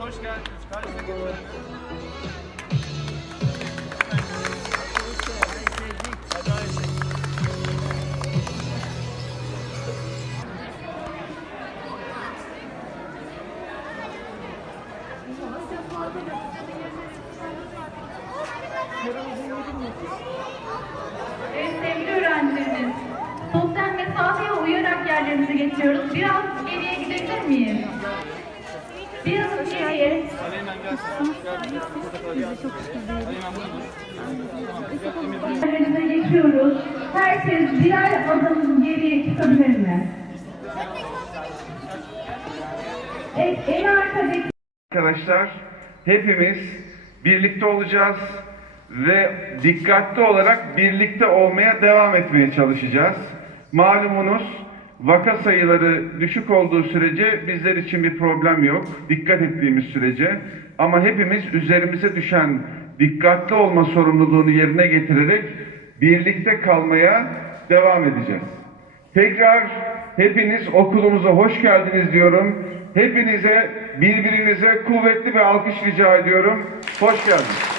hoş geldiniz. Sevgili öğrencilerimiz, sosyal mesafeye uyarak yerlerimize geçiyoruz. Biraz geriye gidebilir miyiz? Yerlerimize geçiyoruz. Herkes birer adım geriye çıkabilir mi? En arkadaki Arkadaşlar hepimiz birlikte olacağız ve dikkatli olarak birlikte olmaya devam etmeye çalışacağız. Malumunuz vaka sayıları düşük olduğu sürece bizler için bir problem yok. Dikkat ettiğimiz sürece ama hepimiz üzerimize düşen dikkatli olma sorumluluğunu yerine getirerek birlikte kalmaya devam edeceğiz. Tekrar hepiniz okulumuza hoş geldiniz diyorum. Hepinize birbirinize kuvvetli bir alkış rica ediyorum. Hoş geldiniz.